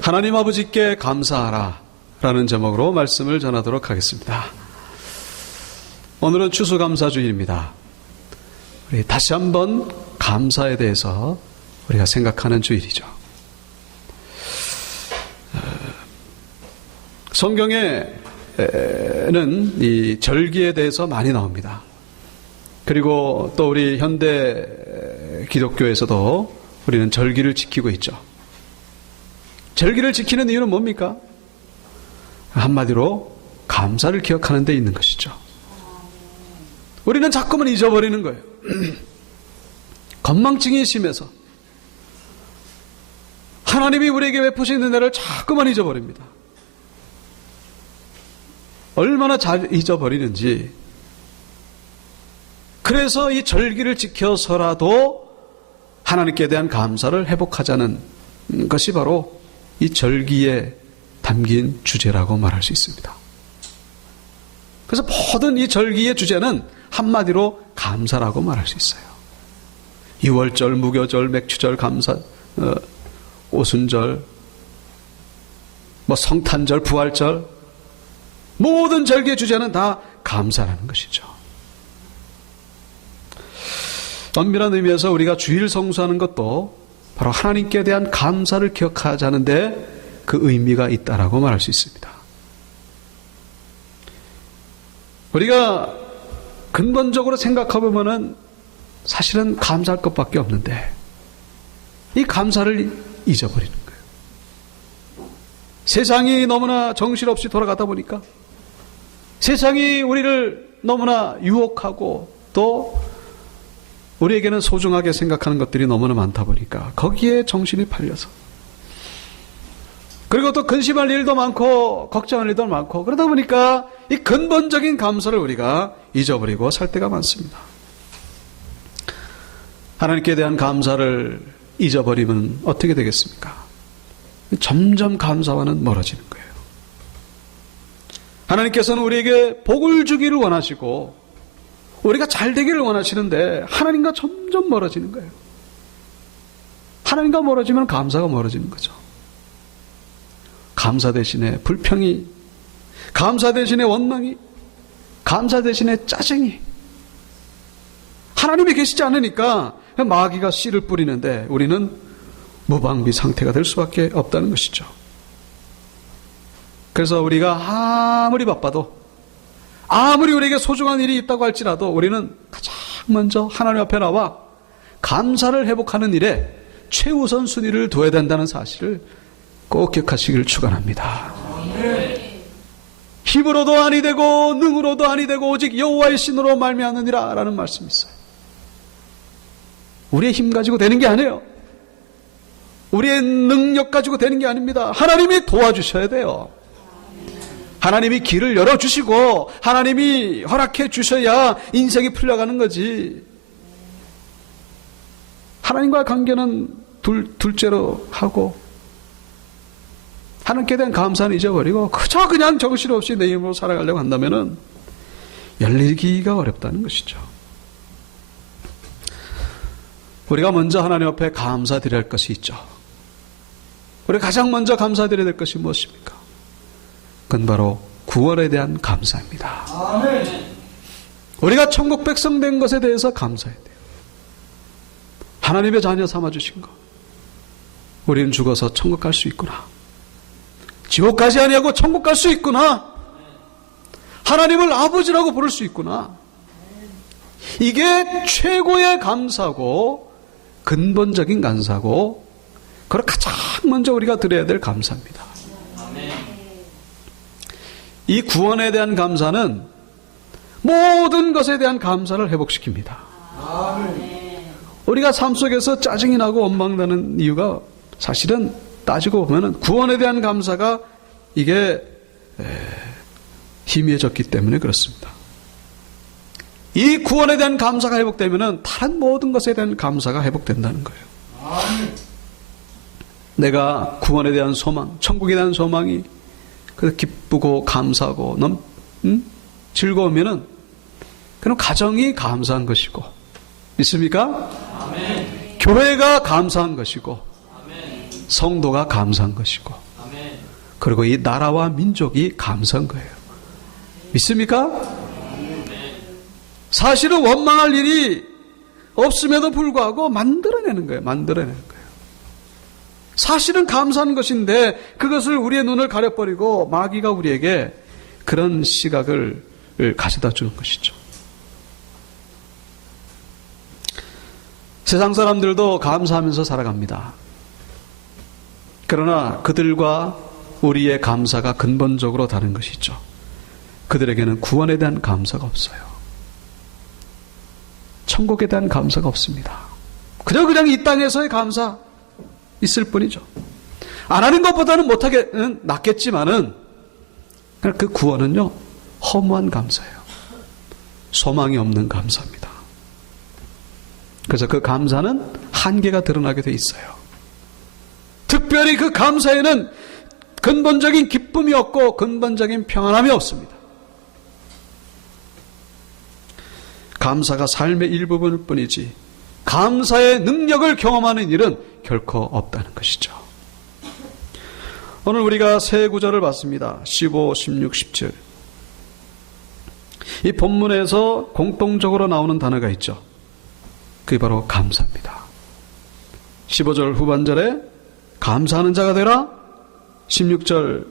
하나님 아버지께 감사하라 라는 제목으로 말씀을 전하도록 하겠습니다. 오늘은 추수감사주일입니다. 우리 다시 한번 감사에 대해서 우리가 생각하는 주일이죠. 성경에는 이 절기에 대해서 많이 나옵니다. 그리고 또 우리 현대 기독교에서도 우리는 절기를 지키고 있죠. 절기를 지키는 이유는 뭡니까? 한마디로 감사를 기억하는 데 있는 것이죠. 우리는 자꾸만 잊어버리는 거예요. 건망증이 심해서 하나님이 우리에게 베푸신 은혜를 자꾸만 잊어버립니다. 얼마나 잘 잊어버리는지. 그래서 이 절기를 지켜서라도 하나님께 대한 감사를 회복하자는 것이 바로 이 절기에 담긴 주제라고 말할 수 있습니다. 그래서 모든 이 절기의 주제는 한마디로 감사라고 말할 수 있어요. 유월절, 무교절, 맥추절, 감사, 오순절, 성탄절, 부활절, 모든 절기의 주제는 다 감사라는 것이죠. 엄밀한 의미에서 우리가 주일 성수하는 것도 바로 하나님께 대한 감사를 기억하자는데 그 의미가 있다라고 말할 수 있습니다. 우리가 근본적으로 생각해보면 사실은 감사할 것밖에 없는데 이 감사를 잊어버리는 거예요. 세상이 너무나 정신없이 돌아가다 보니까 세상이 우리를 너무나 유혹하고 또 우리에게는 소중하게 생각하는 것들이 너무나 많다 보니까 거기에 정신이 팔려서, 그리고 또 근심할 일도 많고 걱정할 일도 많고 그러다 보니까 이 근본적인 감사를 우리가 잊어버리고 살 때가 많습니다. 하나님께 대한 감사를 잊어버리면 어떻게 되겠습니까? 점점 감사와는 멀어지는 거예요. 하나님께서는 우리에게 복을 주기를 원하시고 우리가 잘 되기를 원하시는데 하나님과 점점 멀어지는 거예요. 하나님과 멀어지면 감사가 멀어지는 거죠. 감사 대신에 불평이, 감사 대신에 원망이, 감사 대신에 짜증이. 하나님이 계시지 않으니까 마귀가 씨를 뿌리는데 우리는 무방비 상태가 될 수밖에 없다는 것이죠. 그래서 우리가 아무리 바빠도, 아무리 우리에게 소중한 일이 있다고 할지라도 우리는 가장 먼저 하나님 앞에 나와 감사를 회복하는 일에 최우선 순위를 둬야 된다는 사실을 꼭 기억하시기를 축원합니다. 힘으로도 아니 되고 능으로도 아니 되고 오직 여호와의 신으로 말미암느니라 라는 말씀이 있어요. 우리의 힘 가지고 되는 게 아니에요. 우리의 능력 가지고 되는 게 아닙니다. 하나님이 도와주셔야 돼요. 하나님이 길을 열어주시고 하나님이 허락해 주셔야 인생이 풀려가는 거지. 하나님과의 관계는 둘째로 하고 하나님께 대한 감사는 잊어버리고 그저 그냥 정신없이 내 힘으로 살아가려고 한다면 열리기가 어렵다는 것이죠. 우리가 먼저 하나님 앞에 감사드려야 할 것이 있죠. 우리가 가장 먼저 감사드려야 될 것이 무엇입니까? 그건 바로 구원에 대한 감사입니다. 아멘. 우리가 천국 백성 된 것에 대해서 감사해야 돼요. 하나님의 자녀 삼아주신 것. 우리는 죽어서 천국 갈 수 있구나. 지옥 가지 아니하고 천국 갈 수 있구나. 하나님을 아버지라고 부를 수 있구나. 이게 최고의 감사고 근본적인 감사고 그걸 가장 먼저 우리가 드려야 될 감사입니다. 이 구원에 대한 감사는 모든 것에 대한 감사를 회복시킵니다. 우리가 삶 속에서 짜증이 나고 원망나는 이유가 사실은 따지고 보면 구원에 대한 감사가 이게 희미해졌기 때문에 그렇습니다. 이 구원에 대한 감사가 회복되면 다른 모든 것에 대한 감사가 회복된다는 거예요. 내가 구원에 대한 소망, 천국에 대한 소망이 그래서 기쁘고 감사하고 즐거우면은 그럼 가정이 감사한 것이고, 믿습니까? 아멘. 교회가 감사한 것이고, 아멘. 성도가 감사한 것이고, 그리고 이 나라와 민족이 감사한 거예요. 믿습니까? 사실은 원망할 일이 없음에도 불구하고 만들어내는 거예요. 만들어내는 거예요. 사실은 감사한 것인데 그것을 우리의 눈을 가려버리고 마귀가 우리에게 그런 시각을 가져다 주는 것이죠. 세상 사람들도 감사하면서 살아갑니다. 그러나 그들과 우리의 감사가 근본적으로 다른 것이죠. 그들에게는 구원에 대한 감사가 없어요. 천국에 대한 감사가 없습니다. 그냥 이 땅에서의 감사 있을 뿐이죠. 안 하는 것보다는 못하게는 낫겠지만은 그 구원은요, 허무한 감사예요. 소망이 없는 감사입니다. 그래서 그 감사는 한계가 드러나게 돼 있어요. 특별히 그 감사에는 근본적인 기쁨이 없고 근본적인 평안함이 없습니다. 감사가 삶의 일부분일 뿐이지 감사의 능력을 경험하는 일은 결코 없다는 것이죠. 오늘 우리가 세 구절을 봤습니다. 15, 16, 17. 이 본문에서 공통적으로 나오는 단어가 있죠. 그게 바로 감사입니다. 15절 후반절에 감사하는 자가 되라. 16절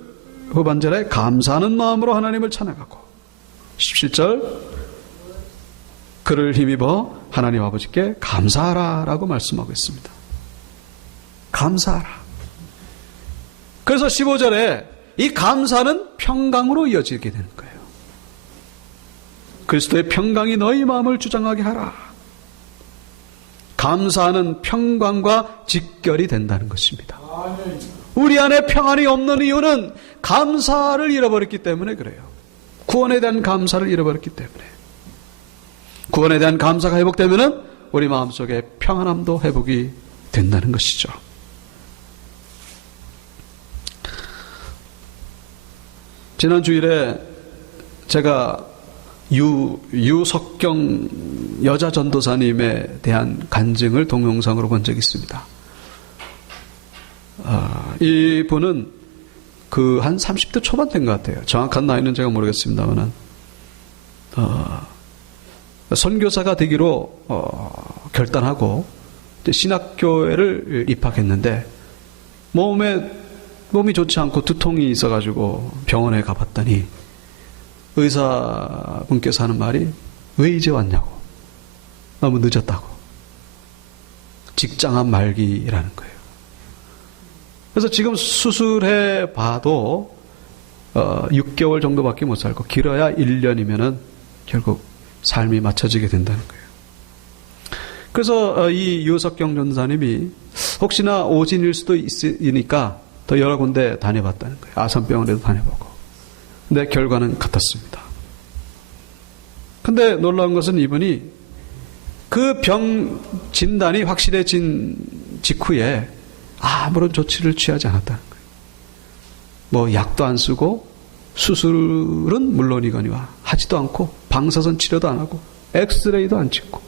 후반절에 감사하는 마음으로 하나님을 찬양하고, 17절 그를 힘입어 하나님 아버지께 감사하라 라고 말씀하고 있습니다. 감사하라. 그래서 15절에 이 감사는 평강으로 이어지게 되는 거예요. 그리스도의 평강이 너희 마음을 주장하게 하라. 감사하는 평강과 직결이 된다는 것입니다. 우리 안에 평안이 없는 이유는 감사를 잃어버렸기 때문에 그래요. 구원에 대한 감사를 잃어버렸기 때문에. 구원에 대한 감사가 회복되면 우리 마음속에 평안함도 회복이 된다는 것이죠. 지난 주일에 제가 유석경 여자 전도사님에 대한 간증을 동영상으로 본 적이 있습니다. 이분은 한 30대 초반대인 것 같아요. 정확한 나이는 제가 모르겠습니다만 선교사가 되기로 결단하고 신학교회를 입학했는데 몸이 좋지 않고 두통이 있어가지고 병원에 가봤더니 의사분께서 하는 말이 왜 이제 왔냐고, 너무 늦었다고, 직장암 말기라는 거예요. 그래서 지금 수술해 봐도 6개월 정도밖에 못 살고 길어야 1년이면은 결국 삶이 맞춰지게 된다는 거예요. 그래서 이 유석경 전사님이 혹시나 오진일 수도 있으니까 더 여러 군데 다녀봤다는 거예요. 아산병원에도 다녀보고. 근데 결과는 같았습니다. 근데 놀라운 것은 이분이 그 병 진단이 확실해진 직후에 아무런 조치를 취하지 않았다는 거예요. 뭐 약도 안 쓰고 수술은 물론이거니와 하지도 않고 방사선 치료도 안 하고 엑스레이도 안 찍고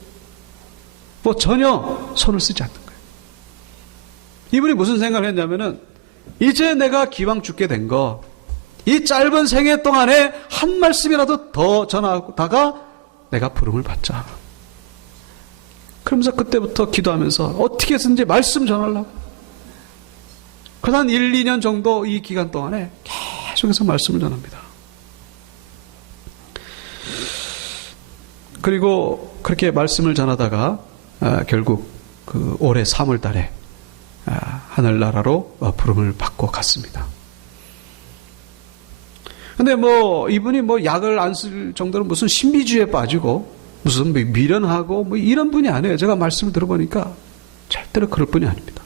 뭐 전혀 손을 쓰지 않는 거예요. 이분이 무슨 생각을 했냐면은 이제 내가 기왕 죽게 된 거 이 짧은 생애 동안에 한 말씀이라도 더 전하다가 내가 부름을 받자. 그러면서 그때부터 기도하면서 어떻게 해서든지 말씀 전하려고. 그래서 한 1, 2년 정도 이 기간 동안에 계속해서 말씀을 전합니다. 그리고 그렇게 말씀을 전하다가 결국 올해 3월 달에 하늘나라로 부름을 받고 갔습니다. 근데 이분이 약을 안 쓸 정도로 무슨 신비주의에 빠지고 무슨 미련하고 이런 분이 아니에요. 제가 말씀을 들어보니까 절대로 그럴 분이 아닙니다.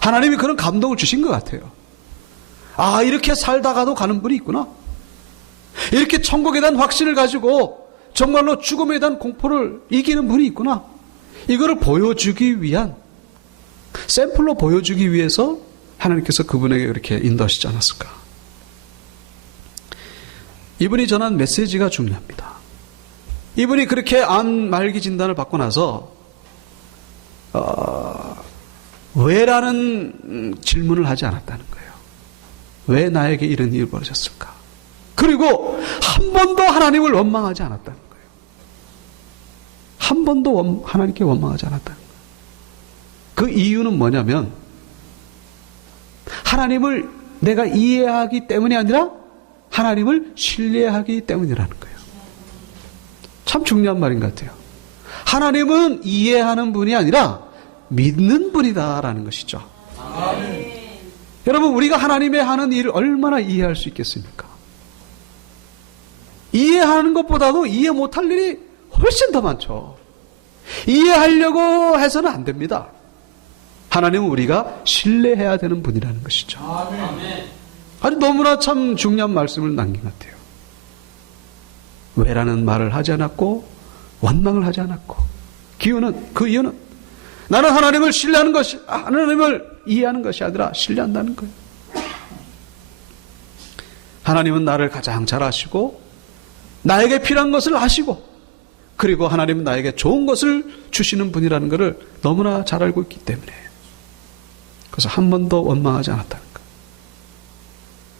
하나님이 그런 감동을 주신 것 같아요. 아, 이렇게 살다가도 가는 분이 있구나. 이렇게 천국에 대한 확신을 가지고 정말로 죽음에 대한 공포를 이기는 분이 있구나. 이거를 보여주기 위한, 샘플로 보여주기 위해서 하나님께서 그분에게 그렇게 인도하시지 않았을까. 이분이 전한 메시지가 중요합니다. 이분이 그렇게 암 말기 진단을 받고 나서 왜라는 질문을 하지 않았다는 거예요. 왜 나에게 이런 일이 벌어졌을까? 그리고 한 번도 하나님을 원망하지 않았다는 거예요. 한 번도 하나님께 원망하지 않았다는 거예요. 그 이유는 뭐냐면 하나님을 내가 이해하기 때문이 아니라 하나님을 신뢰하기 때문이라는 거예요. 참 중요한 말인 것 같아요. 하나님은 이해하는 분이 아니라 믿는 분이다라는 것이죠. 아멘. 여러분, 우리가 하나님의 하는 일을 얼마나 이해할 수 있겠습니까? 이해하는 것보다도 이해 못할 일이 훨씬 더 많죠. 이해하려고 해서는 안 됩니다. 하나님은 우리가 신뢰해야 되는 분이라는 것이죠. 아멘. 아주 너무나 참 중요한 말씀을 남긴 것 같아요. 왜라는 말을 하지 않았고 원망을 하지 않았고 그 이유는 나는 하나님을 신뢰하는 것이 하나님을 이해하는 것이 아니라 신뢰한다는 거예요. 하나님은 나를 가장 잘 아시고 나에게 필요한 것을 아시고 그리고 하나님은 나에게 좋은 것을 주시는 분이라는 것을 너무나 잘 알고 있기 때문에 그래서 한 번도 원망하지 않았다는 거예요.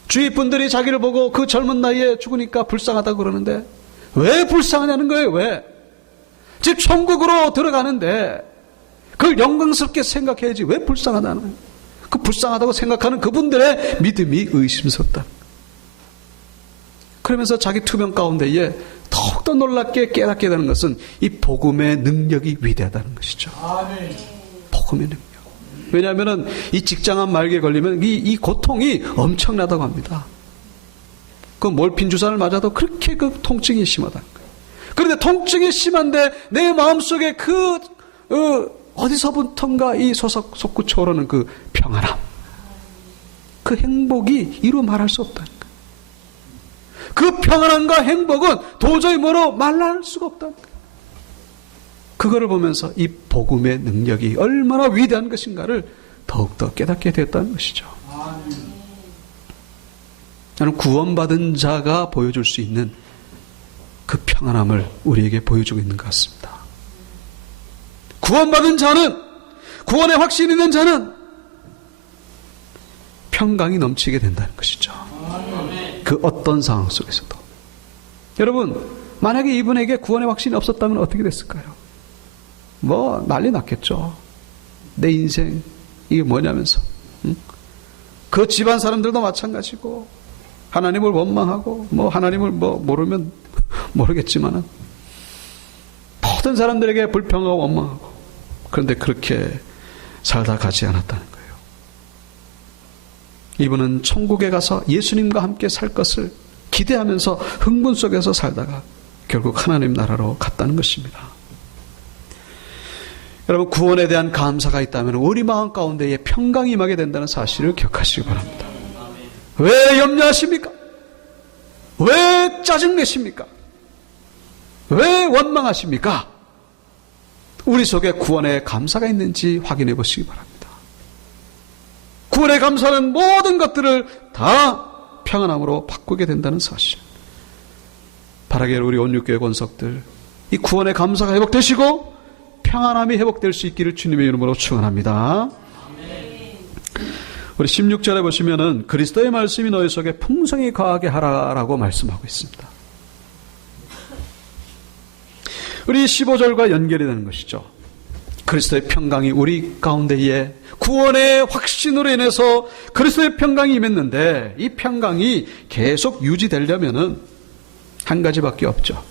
주위 분들이 자기를 보고 그 젊은 나이에 죽으니까 불쌍하다고 그러는데 왜 불쌍하냐는 거예요. 왜? 집 천국으로 들어가는데 그걸 영광스럽게 생각해야지 왜 불쌍하다는 거예요. 그 불쌍하다고 생각하는 그분들의 믿음이 의심스럽다. 그러면서 자기 투병 가운데에 더욱더 놀랍게 깨닫게 되는 것은 이 복음의 능력이 위대하다는 것이죠. 아멘. 복음의 능력. 왜냐하면 이 직장암 말기에 걸리면 이 고통이 엄청나다고 합니다. 그 몰핀 주사를 맞아도 그렇게 그 통증이 심하다는 거예요. 그런데 통증이 심한데 내 마음속에 어디서부턴가 이 솟구쳐 오르는 그 평안함, 그 행복이 이루 말할 수 없다는 거예요. 그 평안함과 행복은 도저히 뭐로 말할 수가 없다는 거예요. 그거를 보면서 이 복음의 능력이 얼마나 위대한 것인가를 더욱더 깨닫게 됐다는 것이죠. 저는 구원받은 자가 보여줄 수 있는 그 평안함을 우리에게 보여주고 있는 것 같습니다. 구원받은 자는, 구원의 확신이 있는 자는 평강이 넘치게 된다는 것이죠. 그 어떤 상황 속에서도. 여러분, 만약에 이분에게 구원의 확신이 없었다면 어떻게 됐을까요? 뭐 난리 났겠죠. 내 인생 이게 뭐냐면서. 응? 그 집안 사람들도 마찬가지고 하나님을 원망하고 뭐 하나님을 뭐 모르면 모르겠지만은 모든 사람들에게 불평하고 원망하고 그런데 그렇게 살다 가지 않았다는 거예요. 이분은 천국에 가서 예수님과 함께 살 것을 기대하면서 흥분 속에서 살다가 결국 하나님 나라로 갔다는 것입니다. 여러분, 구원에 대한 감사가 있다면 우리 마음 가운데에 평강이 임하게 된다는 사실을 기억하시기 바랍니다. 왜 염려하십니까? 왜 짜증내십니까? 왜 원망하십니까? 우리 속에 구원의 감사가 있는지 확인해 보시기 바랍니다. 구원의 감사는 모든 것들을 다 평안함으로 바꾸게 된다는 사실. 바라기를 우리 온육교회 권석들 이 구원의 감사가 회복되시고 평안함이 회복될 수 있기를 주님의 이름으로 축원합니다. 우리 16절에 보시면은 그리스도의 말씀이 너희 속에 풍성히 거하게 하라라고 말씀하고 있습니다. 우리 15절과 연결이 되는 것이죠. 그리스도의 평강이 우리 가운데에 구원의 확신으로 인해서 그리스도의 평강이 임했는데 이 평강이 계속 유지되려면은 한 가지밖에 없죠.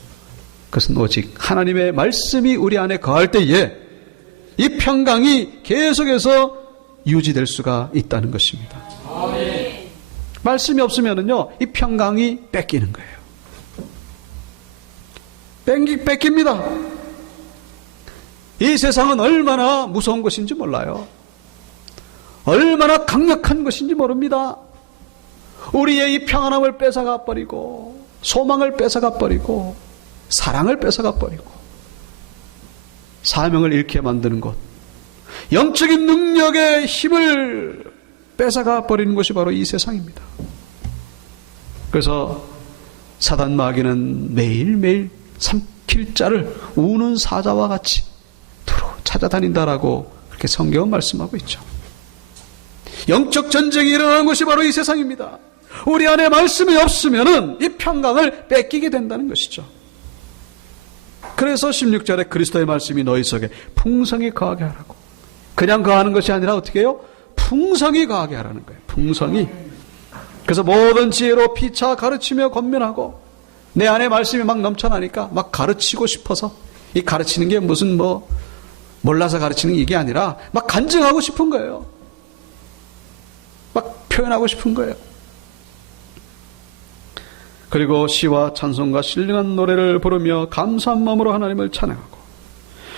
그것은 오직 하나님의 말씀이 우리 안에 거할 때에 이 평강이 계속해서 유지될 수가 있다는 것입니다. 아멘. 말씀이 없으면은요, 이 평강이 뺏기는 거예요. 뺏깁니다. 이 세상은 얼마나 무서운 것인지 몰라요. 얼마나 강력한 것인지 모릅니다. 우리의 이 평안함을 뺏어가 버리고, 소망을 뺏어가 버리고, 사랑을 뺏어가 버리고, 사명을 잃게 만드는 것, 영적인 능력의 힘을 뺏어가 버리는 것이 바로 이 세상입니다. 그래서 사단 마귀는 매일매일 삼킬 자를 우는 사자와 같이 두루 찾아다닌다라고 그렇게 성경은 말씀하고 있죠. 영적 전쟁이 일어나는 것이 바로 이 세상입니다. 우리 안에 말씀이 없으면은 이 평강을 뺏기게 된다는 것이죠. 그래서 16절에 그리스도의 말씀이 너희 속에 풍성히 거하게 하라고. 그냥 거하는 것이 아니라 어떻게 해요? 풍성히 거하게 하라는 거예요. 풍성히. 그래서 모든 지혜로 피차 가르치며 권면하고, 내 안에 말씀이 막 넘쳐나니까 막 가르치고 싶어서, 이 가르치는 게 무슨 몰라서 가르치는 게 이게 아니라 막 간증하고 싶은 거예요. 막 표현하고 싶은 거예요. 그리고 시와 찬송과 신령한 노래를 부르며 감사한 마음으로 하나님을 찬양하고.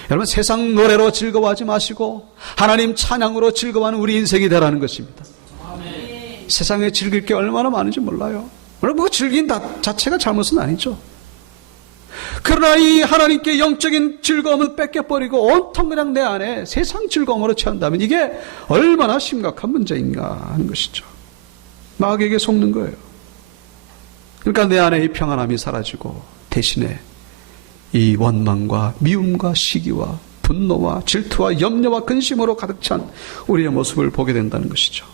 여러분, 세상 노래로 즐거워하지 마시고 하나님 찬양으로 즐거워하는 우리 인생이 되라는 것입니다. 아멘. 세상에 즐길 게 얼마나 많은지 몰라요. 물론 즐긴 자체가 잘못은 아니죠. 그러나 이 하나님께 영적인 즐거움을 뺏겨버리고 온통 그냥 내 안에 세상 즐거움으로 채운다면 이게 얼마나 심각한 문제인가 하는 것이죠. 마귀에게 속는 거예요. 그러니까 내 안에 이 평안함이 사라지고 대신에 이 원망과 미움과 시기와 분노와 질투와 염려와 근심으로 가득 찬 우리의 모습을 보게 된다는 것이죠.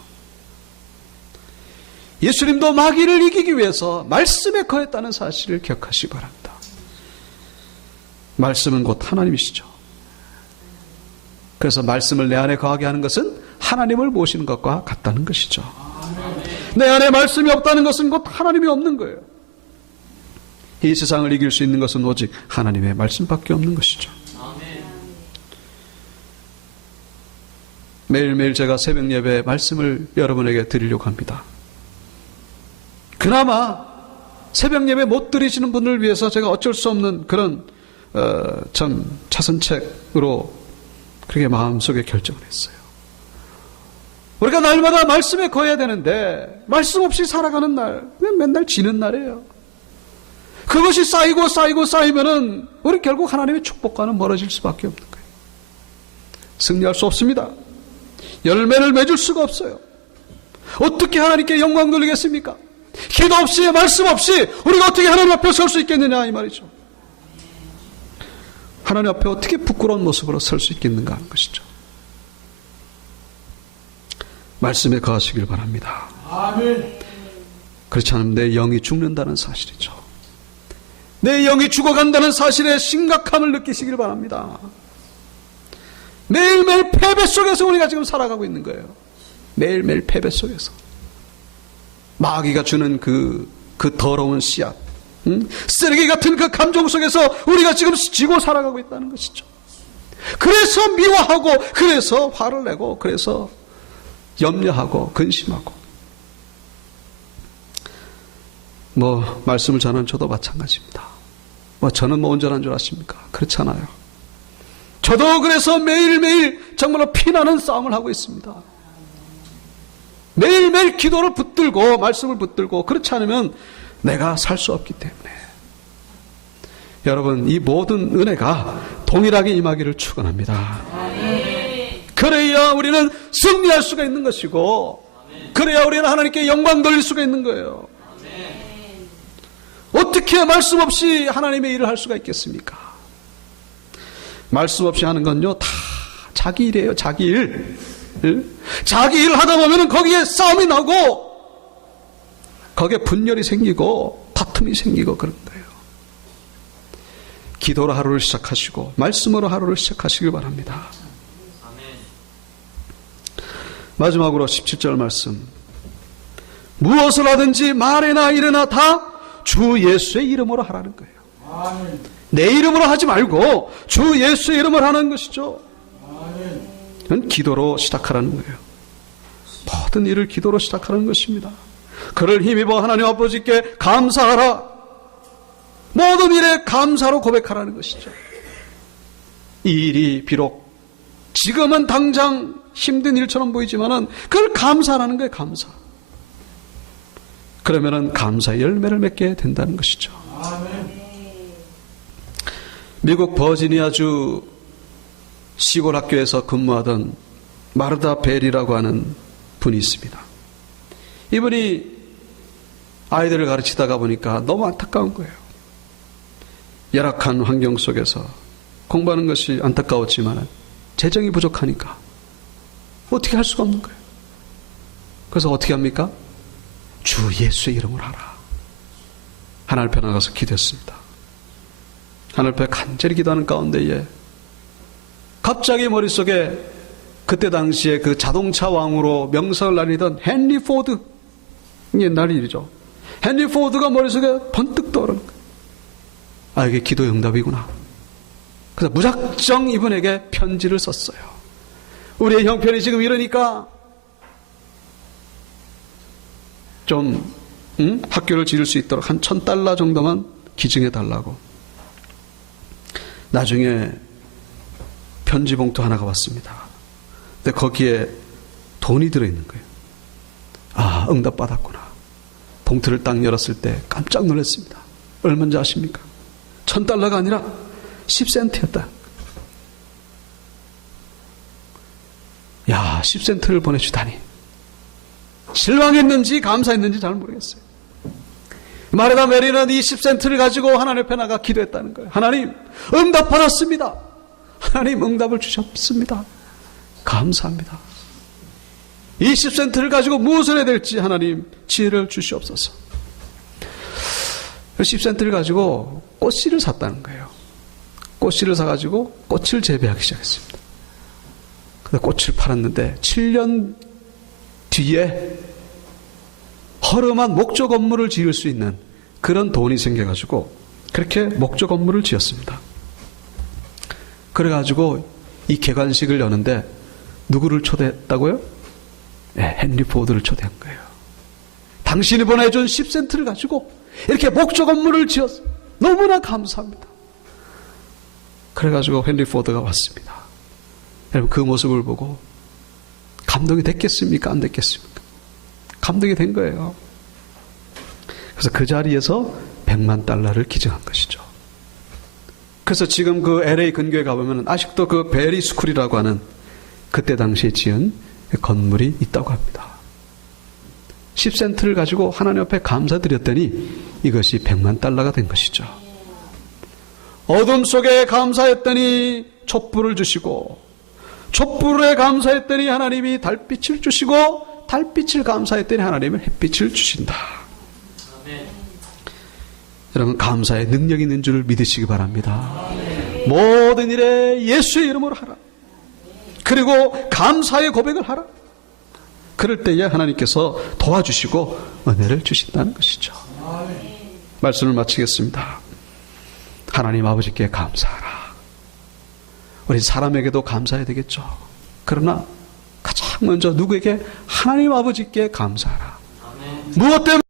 예수님도 마귀를 이기기 위해서 말씀에 거했다는 사실을 기억하시기 바랍니다. 말씀은 곧 하나님이시죠. 그래서 말씀을 내 안에 거하게 하는 것은 하나님을 모시는 것과 같다는 것이죠. 내 안에 말씀이 없다는 것은 곧 하나님이 없는 거예요. 이 세상을 이길 수 있는 것은 오직 하나님의 말씀밖에 없는 것이죠. 매일매일 제가 새벽 예배 말씀을 여러분에게 드리려고 합니다. 그나마 새벽 예배 못 드리시는 분을 위해서 제가 어쩔 수 없는 그런 자선책으로 그렇게 마음속에 결정을 했어요. 우리가 날마다 말씀에 거해야 되는데 말씀 없이 살아가는 날, 맨날 지는 날이에요. 그것이 쌓이면은 우리 결국 하나님의 축복과는 멀어질 수밖에 없는 거예요. 승리할 수 없습니다. 열매를 맺을 수가 없어요. 어떻게 하나님께 영광 돌리겠습니까? 기도 없이 말씀 없이 우리가 어떻게 하나님 앞에 설 수 있겠느냐 이 말이죠. 하나님 앞에 어떻게 부끄러운 모습으로 설 수 있겠는가 하는 것이죠. 말씀에 거하시길 바랍니다. 아멘. 그렇지 않으면 내 영이 죽는다는 사실이죠. 내 영이 죽어간다는 사실의 심각함을 느끼시길 바랍니다. 매일매일 패배 속에서 우리가 지금 살아가고 있는 거예요. 매일매일 패배 속에서 마귀가 주는 그 더러운 씨앗, 쓰레기 같은 그 감정 속에서 우리가 지금 지고 살아가고 있다는 것이죠. 그래서 미워하고, 그래서 화를 내고, 그래서 염려하고 근심하고. 말씀을 전하는 저도 마찬가지입니다. 저는 온전한 줄 아십니까? 그렇지 않아요. 저도 그래서 매일매일 정말로 피나는 싸움을 하고 있습니다. 매일매일 기도를 붙들고 말씀을 붙들고, 그렇지 않으면 내가 살 수 없기 때문에. 여러분, 이 모든 은혜가 동일하게 임하기를 축원합니다. 그래야 우리는 승리할 수가 있는 것이고, 그래야 우리는 하나님께 영광 돌릴 수가 있는 거예요. 어떻게 말씀 없이 하나님의 일을 할 수가 있겠습니까? 말씀 없이 하는 건요, 다 자기 일이에요. 자기 일. 자기 일을 하다 보면 거기에 싸움이 나고, 거기에 분열이 생기고 다툼이 생기고 그런 거예요. 기도로 하루를 시작하시고 말씀으로 하루를 시작하시길 바랍니다. 마지막으로 17절 말씀, 무엇을 하든지 말이나 일이나 다 주 예수의 이름으로 하라는 거예요. 내 이름으로 하지 말고 주 예수의 이름으로 하는 것이죠. 이건 기도로 시작하라는 거예요. 모든 일을 기도로 시작하는 것입니다. 그를 힘입어 하나님 아버지께 감사하라. 모든 일에 감사로 고백하라는 것이죠. 이 일이 비록 지금은 당장 힘든 일처럼 보이지만은 그걸 감사하라는 거예요. 감사. 그러면은 감사의 열매를 맺게 된다는 것이죠. 미국 버지니아주 시골 학교에서 근무하던 마르다 벨이라고 하는 분이 있습니다. 이분이 아이들을 가르치다가 보니까 너무 안타까운 거예요. 열악한 환경 속에서 공부하는 것이 안타까웠지만 재정이 부족하니까 어떻게 할 수가 없는 거예요. 그래서 어떻게 합니까? 주 예수의 이름을 하라. 하나님 앞에 나가서 기도했습니다. 하나님 앞에 간절히 기도하는 가운데에 갑자기 머릿속에 그때 당시에 그 자동차 왕으로 명성을 날리던 헨리 포드, 옛날 일이죠. 헨리 포드가 머릿속에 번뜩 떠오르는 거예요. 아, 이게 기도의 응답이구나. 그래서 무작정 이분에게 편지를 썼어요. 우리의 형편이 지금 이러니까 좀 학교를 지을 수 있도록 한 $1,000 정도만 기증해 달라고. 나중에 편지 봉투 하나가 왔습니다. 근데 거기에 돈이 들어있는 거예요. 아, 응답받았구나. 봉투를 딱 열었을 때 깜짝 놀랐습니다. 얼마인지 아십니까? $1,000가 아니라 10센트였다. 야, 10센트를 보내주다니. 실망했는지 감사했는지 잘 모르겠어요. 마르다 메리는 이 10센트를 가지고 하나님 앞에 나가 기도했다는 거예요. 하나님, 응답 받았습니다. 하나님, 응답을 주셨습니다. 감사합니다. 이 10센트를 가지고 무엇을 해야 될지 하나님 지혜를 주시옵소서. 10센트를 가지고 꽃씨를 샀다는 거예요. 꽃씨를 사가지고 꽃을 재배하기 시작했습니다. 근데 꽃을 팔았는데 7년 뒤에 허름한 목조 건물을 지을 수 있는 그런 돈이 생겨가지고 그렇게 목조 건물을 지었습니다. 그래가지고 이 개관식을 여는데 누구를 초대했다고요? 네, 헨리 포드를 초대한 거예요. 당신이 보내준 10센트를 가지고 이렇게 목조 건물을 지었어요. 너무나 감사합니다. 그래가지고 헨리 포드가 왔습니다. 여러분, 그 모습을 보고 감동이 됐겠습니까? 안 됐겠습니까? 감동이 된 거예요. 그래서 그 자리에서 $1,000,000를 기증한 것이죠. 그래서 지금 그 LA 근교에 가보면 아직도 그 베리 스쿨이라고 하는 그때 당시에 지은 건물이 있다고 합니다. 10센트를 가지고 하나님 앞에 감사드렸더니 이것이 $1,000,000가 된 것이죠. 어둠 속에 감사했더니 촛불을 주시고, 촛불에 감사했더니 하나님이 달빛을 주시고, 달빛을 감사했더니 하나님은 햇빛을 주신다. 여러분, 감사의 능력이 있는 줄 믿으시기 바랍니다. 모든 일에 예수의 이름으로 하라. 그리고 감사의 고백을 하라. 그럴 때에 하나님께서 도와주시고 은혜를 주신다는 것이죠. 말씀을 마치겠습니다. 하나님 아버지께 감사하라. 우리 사람에게도 감사해야 되겠죠. 그러나 가장 먼저 누구에게? 하나님 아버지께 감사하라. 무엇 때문에?